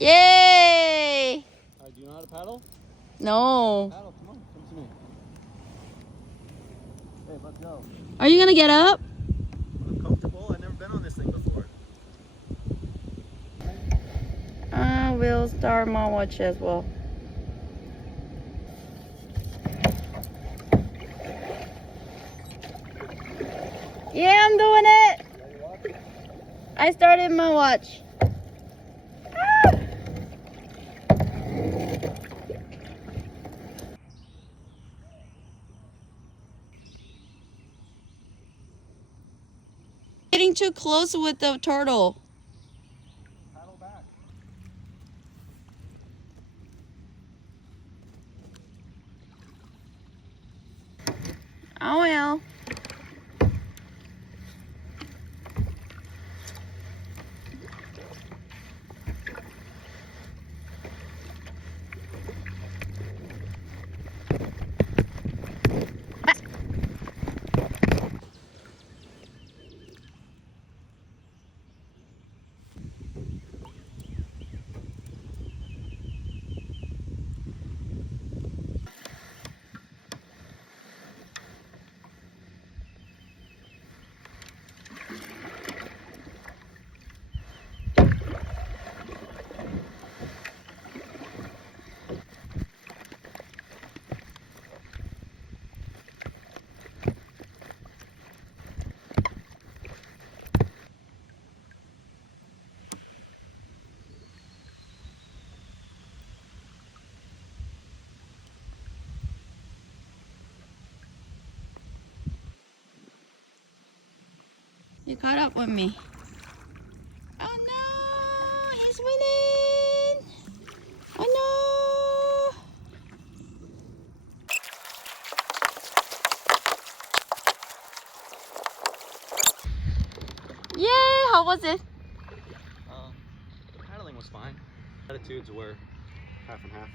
Yay! Alright, do you know how to paddle? No. Paddle, come on, come to me. Hey, let's go. Are you gonna get up? I'm comfortable. I've never been on this thing before. We'll start my watch as well. Yeah, I'm doing it. I started my watch. Ah! Getting too close with the turtle. Paddle back. Oh well. You caught up with me. Oh no! He's winning! Oh no! Yay! How was it? The paddling was fine. Attitudes were half and half.